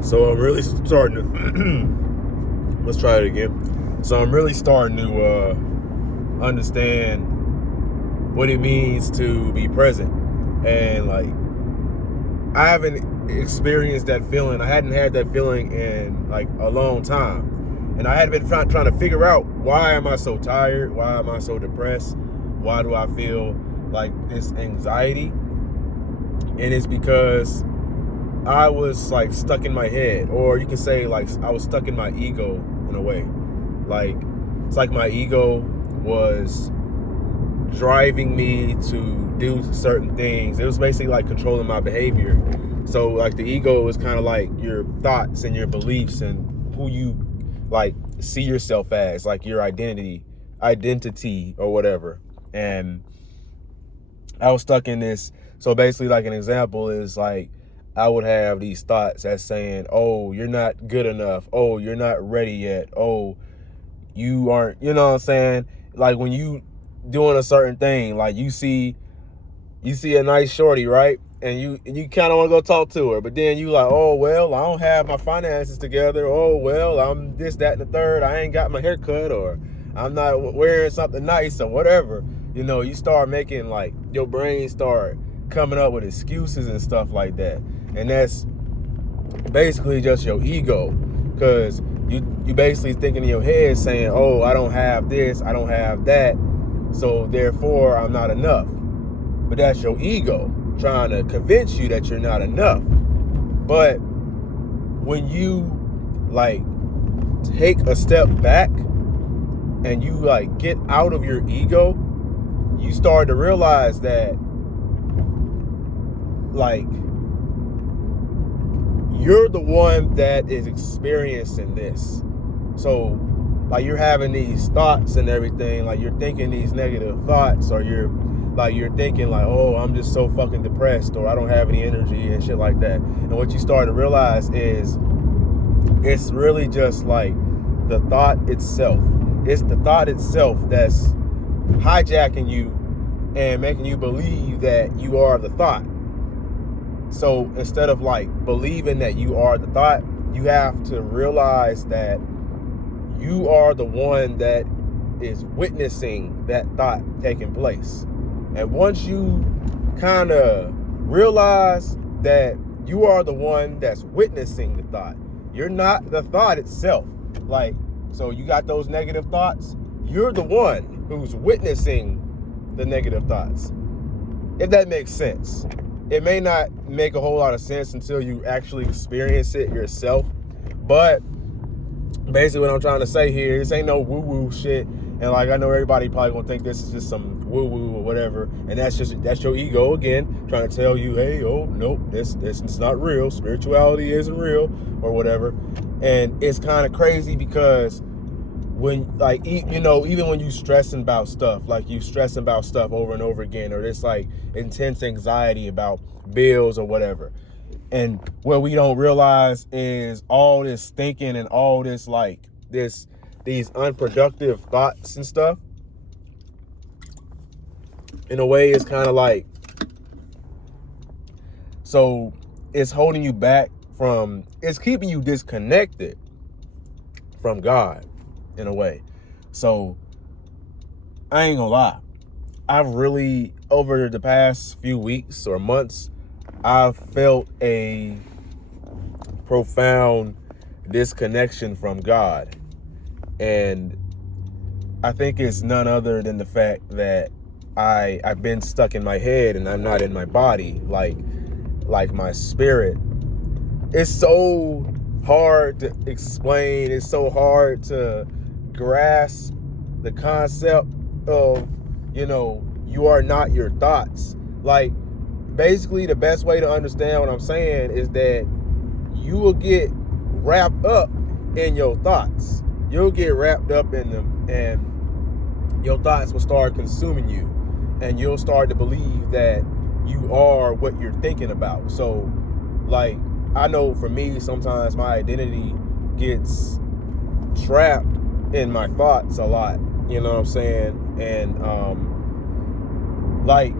So I'm really starting to let's try it again. So I'm really starting to understand what it means to be present. And like I haven't experienced that feeling. I hadn't had that feeling in like a long time. And I had been trying to figure out, why am I so tired? Why am I so depressed? Why do I feel like this anxiety? And it's because I was like stuck in my head, or you can say like I was stuck in my ego in a way. Like it's like my ego was driving me to do certain things. It was basically like controlling my behavior. So like the ego is kind of like your thoughts and your beliefs and who you like see yourself as, like your identity or whatever. And I was stuck in this. So basically, like an example is like I would have these thoughts as saying, oh, you're not good enough. Oh, you're not ready yet. Oh, you aren't, you know what I'm saying? Like when you doing a certain thing, like you see a nice shorty, right? And you kind of want to go talk to her, but then you like, oh, well, I don't have my finances together. Oh, well, I'm this, that, and the third. I ain't got my hair cut, or I'm not wearing something nice or whatever. You know, you start making like your brain start coming up with excuses and stuff like that. And that's basically just your ego, because you basically thinking in your head saying, oh, I don't have this, I don't have that, so therefore I'm not enough. But that's your ego trying to convince you that you're not enough. But when you like take a step back and you like get out of your ego, you start to realize that like you're the one that is experiencing this. So like you're having these thoughts and everything, like you're thinking these negative thoughts, or you're thinking like, oh, I'm just so fucking depressed, or I don't have any energy and shit like that. And what you start to realize is it's really just like the thought itself. It's the thought itself that's hijacking you and making you believe that you are the thought. So instead of like believing that you are the thought, you have to realize that you are the one that is witnessing that thought taking place. And once you kind of realize that you are the one that's witnessing the thought, you're not the thought itself. Like, so you got those negative thoughts, you're the one who's witnessing the negative thoughts. If that makes sense. It may not make a whole lot of sense until you actually experience it yourself. But basically what I'm trying to say here, this ain't no woo-woo shit. And like, I know everybody probably gonna think this is just some woo-woo or whatever. And that's your ego again, trying to tell you, hey, oh, nope, this is not real. Spirituality isn't real or whatever. And it's kind of crazy because when like, you know, even when you stressing about stuff, like you stressing about stuff over and over again, or this like intense anxiety about bills or whatever. And what we don't realize is all this thinking and all this like these unproductive thoughts and stuff, in a way, is kind of like, so it's holding you back from, it's keeping you disconnected from God in a way. So I ain't gonna lie, I've really, over the past few weeks or months, I've felt a profound disconnection from God. And I think it's none other than the fact that I've been stuck in my head and I'm not in my body, like my spirit. It's so hard to explain. It's so hard to grasp the concept of, you know, you are not your thoughts. Like, basically the best way to understand what I'm saying is that you will get wrapped up in your thoughts. You'll get wrapped up in them, and your thoughts will start consuming you, and you'll start to believe that you are what you're thinking about. So like, I know for me, sometimes my identity gets trapped in my thoughts a lot, you know what I'm saying? And like,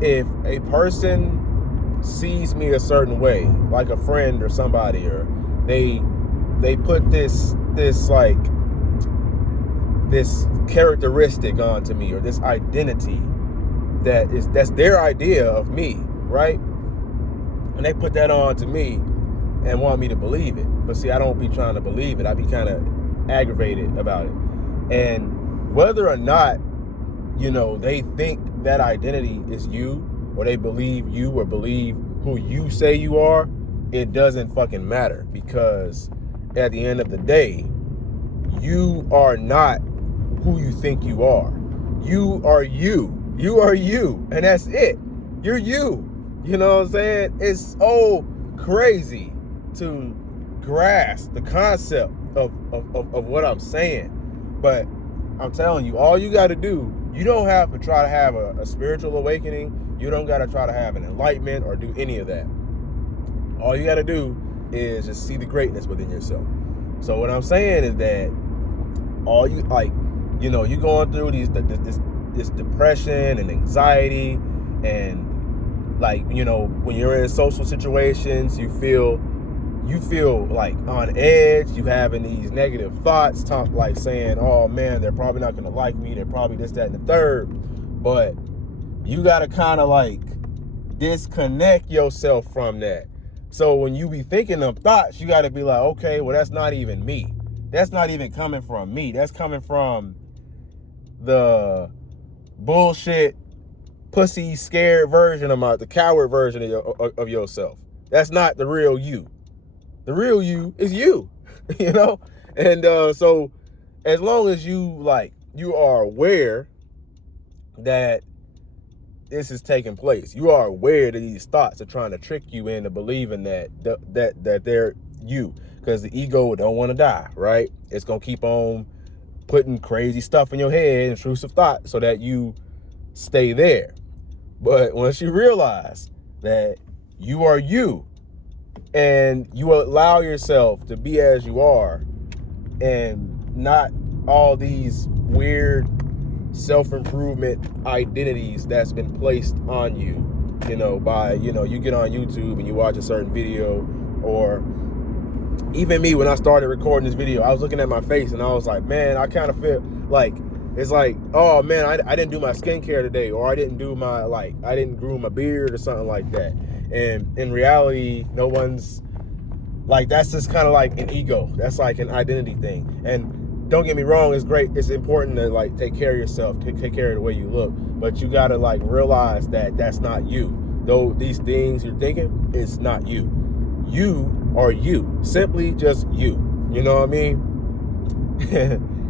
if a person sees me a certain way, like a friend or somebody, or they put this characteristic onto me, or this identity that's their idea of me, right? And they put that on to me and want me to believe it. But see, I don't be trying to believe it. I be kind of aggravated about it. And whether or not, they think that identity is you, or they believe you, or believe who you say you are, it doesn't fucking matter. Because at the end of the day, you are not who you think you are. You are you. You are you. And that's it. You're you. You know what I'm saying? It's so crazy to grasp the concept of what I'm saying. But I'm telling you, all you got to do, you don't have to try to have a spiritual awakening. You don't got to try to have an enlightenment or do any of that. All you got to do is just see the greatness within yourself. So what I'm saying is that all you, you're going through this depression and anxiety, and when you're in social situations, you feel like on edge. You having these negative thoughts, saying, oh man, they're probably not gonna like me, they're probably this, that, and the third. But you gotta kind of disconnect yourself from that. So when you be thinking of thoughts, you gotta be like, okay, well, that's not even me. That's not even coming from me. That's coming from the bullshit, pussy, scared version of the coward version of yourself. That's not the real you. The real you is you, And so as long as you are aware that this is taking place, you are aware that these thoughts are trying to trick you into believing that they're you, because the ego don't want to die, right? It's going to keep on putting crazy stuff in your head, intrusive thoughts, so that you stay there. But once you realize that you are you, and you allow yourself to be as you are, and not all these weird self-improvement identities that's been placed on you, by, you get on YouTube and you watch a certain video. Or even me, when I started recording this video, I was looking at my face and I was like, man, I kind of feel like, it's like, oh man, I didn't do my skincare today, or I didn't do I didn't groom my beard or something like that. And in reality, no one's that's just kind of like an ego. That's like an identity thing. And don't get me wrong, it's great. It's important to take care of yourself, take care of the way you look. But you got to realize that that's not you. Though these things you're thinking, it's not you. You are you. Simply just you. You know what I mean?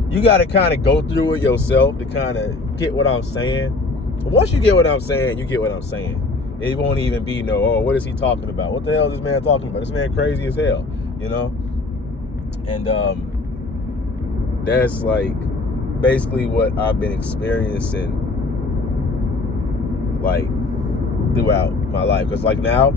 You got to kind of go through it yourself to kind of get what I'm saying. Once you get what I'm saying, you get what I'm saying. It won't even be what is he talking about? What the hell is this man talking about? This man crazy as hell, And that's basically what I've been experiencing throughout my life. Because now,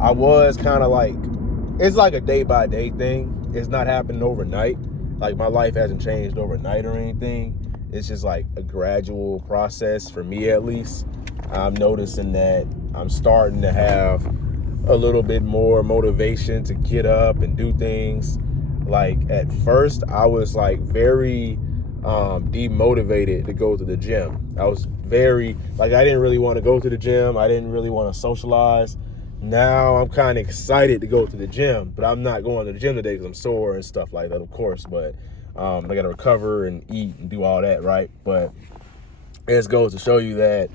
I was kind of it's like a day by day thing. It's not happening overnight. My life hasn't changed overnight or anything. It's just a gradual process for me, at least. I'm noticing that I'm starting to have a little bit more motivation to get up and do things. At first, I was very demotivated to go to the gym. I was very I didn't really want to go to the gym. I didn't really want to socialize. Now I'm kind of excited to go to the gym, but I'm not going to the gym today because I'm sore and stuff like that, of course. But I got to recover and eat and do all that, right? But it just goes to show you that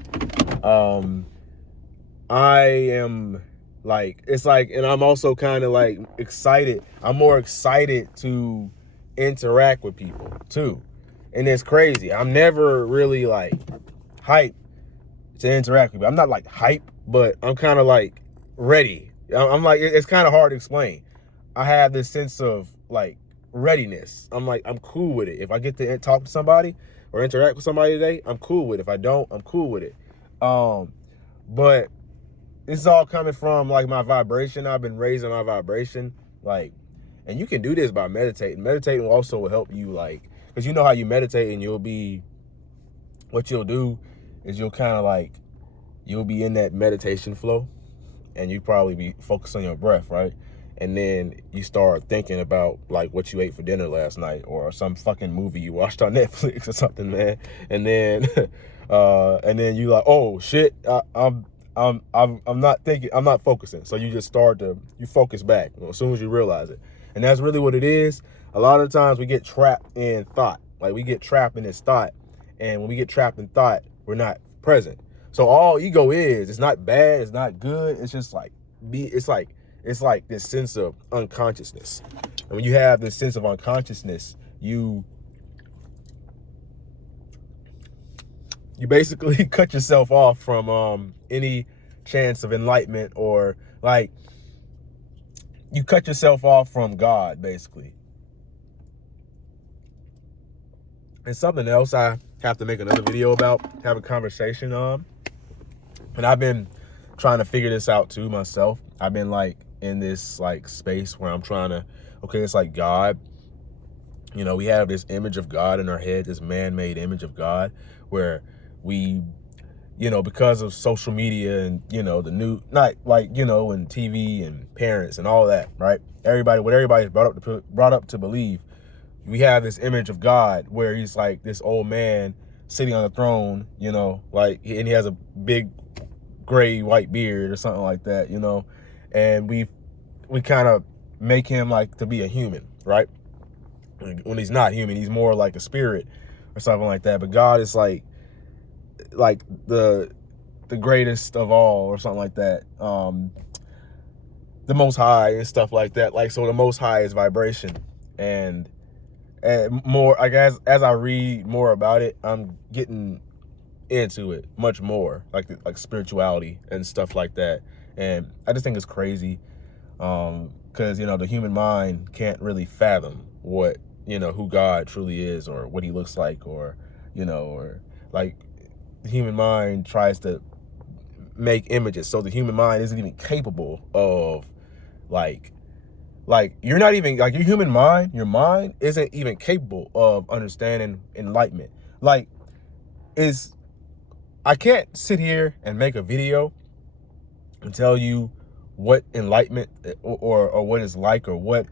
I am and I'm also kind of excited. I'm more excited to interact with people too. And it's crazy. I'm never really hype to interact with people. I'm not hype, but I'm kind of ready. I'm it's kind of hard to explain. I have this sense of readiness. I'm cool with it. If I get to talk to somebody or interact with somebody today, I'm cool with it. If I don't, I'm cool with it. But this is all coming from my vibration. I've been raising my vibration, and you can do this by meditating. Meditating also will help you, because you know how you meditate, and what you'll do is you'll kind of you'll be in that meditation flow, and you probably be focused on your breath, right? and then you start thinking about like what you ate for dinner last night or some fucking movie you watched on Netflix or something, man. And then and then you like, oh shit, I'm not thinking, I'm not focusing. So you just you focus back as soon as you realize it. And that's really what it is. A lot of times we get trapped in thought. Like we get trapped in this thought. And when we get trapped in thought, we're not present. So all ego is, it's not bad, it's not good. It's just like, it's like this sense of unconsciousness. And when you have this sense of unconsciousness, you basically cut yourself off from any chance of enlightenment, or like you cut yourself off from God, basically. And something else I have to make another video about, have a conversation on. And I've been trying to figure this out too myself. I've been like in this like space where I'm trying to, okay, it's like God. You know, we have this image of God in our head, this man-made image of God, where we, you know, because of social media and, you know, the new, not like, you know, and TV and parents and all that, right? What everybody's brought up to believe, we have this image of God where he's like this old man sitting on the throne, you know, like, and he has a big gray white beard or something like that, you know, and we kind of make him like to be a human, right? When he's not human, he's more like a spirit or something like that. But God is like the greatest of all or something like that. The most high and stuff like that. Like, so the most high is vibration. And more, I guess, as I read more about it, I'm getting into it much more, like spirituality and stuff like that. And I just think it's crazy, because, you know, the human mind can't really fathom what, you know, who God truly is, or what he looks like, or, you know, or like the human mind tries to make images. So the human mind isn't even capable of like you're not even, like, your mind isn't even capable of understanding enlightenment. Like, I can't sit here and make a video and tell you what enlightenment or what it's like, or what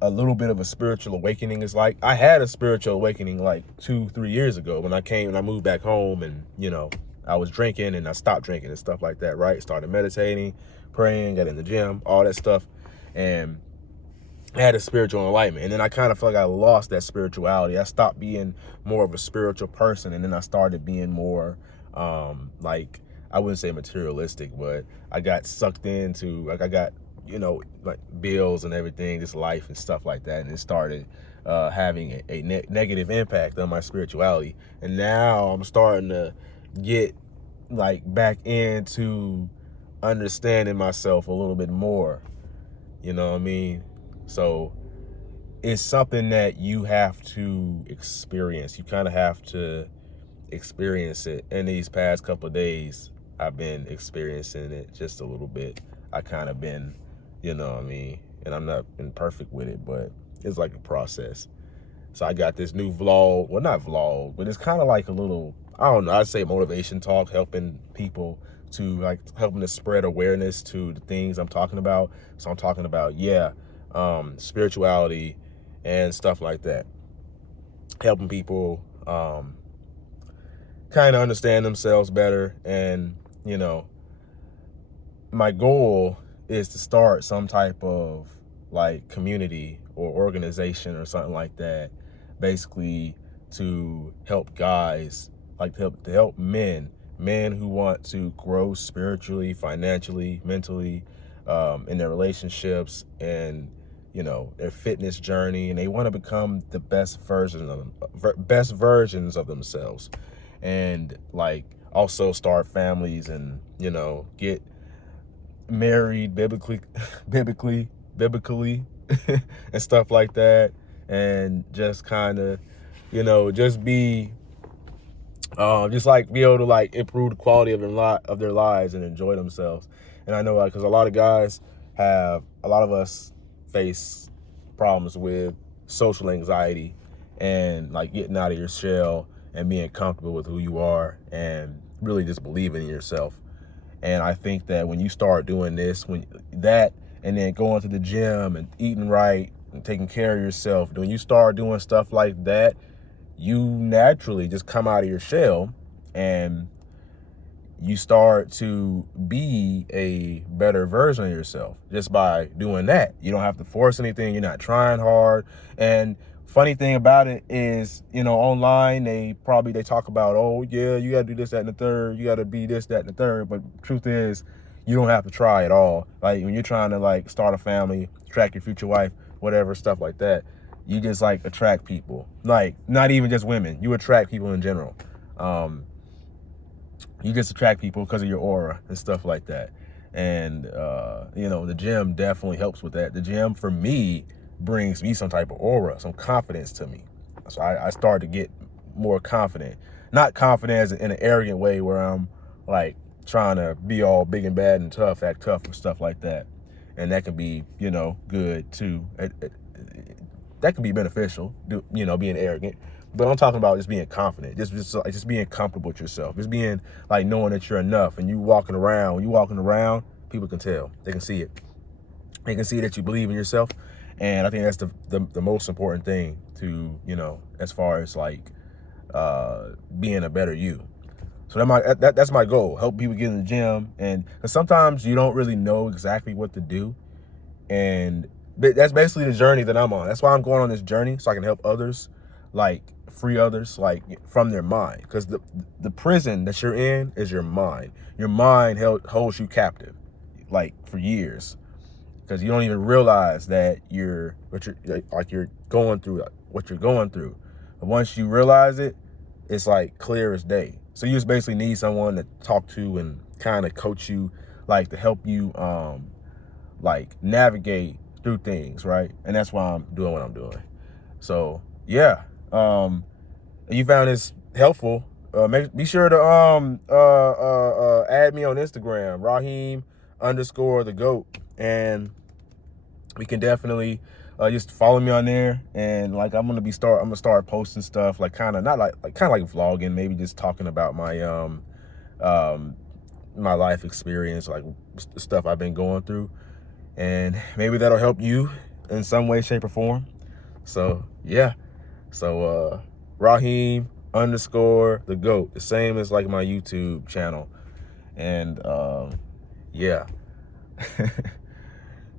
a little bit of a spiritual awakening is like. I had a spiritual awakening like 2-3 years ago when I moved back home, and, you know, I was drinking and I stopped drinking and stuff like that, right? Started meditating, praying, got in the gym, all that stuff. And I had a spiritual enlightenment. And then I kind of felt like I lost that spirituality. I stopped being more of a spiritual person. And then I started being more, like, I wouldn't say materialistic, but I got sucked into, like, I got, you know, like bills and everything, just life and stuff like that. And it started having a negative impact on my spirituality. And now I'm starting to get like back into understanding myself a little bit more. You know what I mean? So it's something that you have to experience. You kind of have to experience it. In these past couple of days, I've been experiencing it just a little bit. I kind of been, you know what I mean? And I'm not been perfect with it, but it's like a process. So I got this new vlog. Well, not vlog, but it's kind of like a little, I don't know, I'd say motivation talk, helping people to, like, helping to spread awareness to the things I'm talking about. So I'm talking about, spirituality and stuff like that. Helping people kind of understand themselves better. And, you know, my goal is to start some type of like community or organization or something like that, basically to help guys, like to help men who want to grow spiritually, financially, mentally, in their relationships and, you know, their fitness journey, and they want to become the best versions of themselves, and like also start families and, you know, get married biblically and stuff like that, and just kind of, you know, just be just like be able to like improve the quality of their lives and enjoy themselves. And I know, because a lot of us face problems with social anxiety and like getting out of your shell and being comfortable with who you are and really just believing in yourself. And I think that when you start doing this, and then going to the gym and eating right and taking care of yourself, when you start doing stuff like that, you naturally just come out of your shell and you start to be a better version of yourself just by doing that. You don't have to force anything. You're not trying hard. And funny thing about it is, online, they talk about, oh yeah, you gotta do this, that, and the third. You gotta be this, that, and the third. But truth is, you don't have to try at all. Like when you're trying to like start a family, attract your future wife, whatever, stuff like that, you just like attract people. Like not even just women, you attract people in general. You just attract people because of your aura and stuff like that. And, the gym definitely helps with that. The gym, for me, brings me some type of aura, some confidence to me. So I started to get more confident. Not confident as in an arrogant way where I'm, like, trying to be all big and bad and tough, act tough or stuff like that. And that can be, good, too. That can be beneficial, being arrogant. But I'm talking about just being confident, just being comfortable with yourself, just being like knowing that you're enough. And when you walking around, people can tell, they can see it. They can see that you believe in yourself. And I think that's the most important thing to, as far as like being a better you. So that's my goal, help people get in the gym. And 'cause sometimes you don't really know exactly what to do. And that's basically the journey that I'm on. That's why I'm going on this journey, so I can help others, like free others, like from their mind. Because the prison that you're in is your mind. Your mind holds you captive, like for years, because you don't even realize that you're going through what you're going through. But once you realize it, it's like clear as day. So you just basically need someone to talk to and kind of coach you, like to help you like navigate through things, right? And that's why I'm doing what I'm doing. So yeah, if you found this helpful, be sure to add me on Instagram, Raheem_the GOAT, and we can definitely just follow me on there. And like I'm gonna start posting stuff, like kind of vlogging, maybe just talking about my my life experience, like stuff I've been going through. And maybe that'll help you in some way, shape, or form. So yeah. So Raheem_the GOAT, the same as like my YouTube channel. And yeah.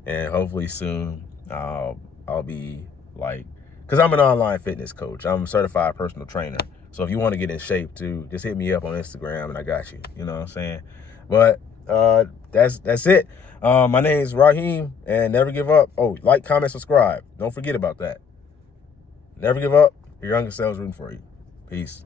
And hopefully soon I'll be like, because I'm an online fitness coach. I'm a certified personal trainer. So if you want to get in shape too, just hit me up on Instagram and I got you. You know what I'm saying? But that's it. My name is Raheem, and never give up. Oh, like, comment, subscribe. Don't forget about that. Never give up. Your younger self's rooting for you. Peace.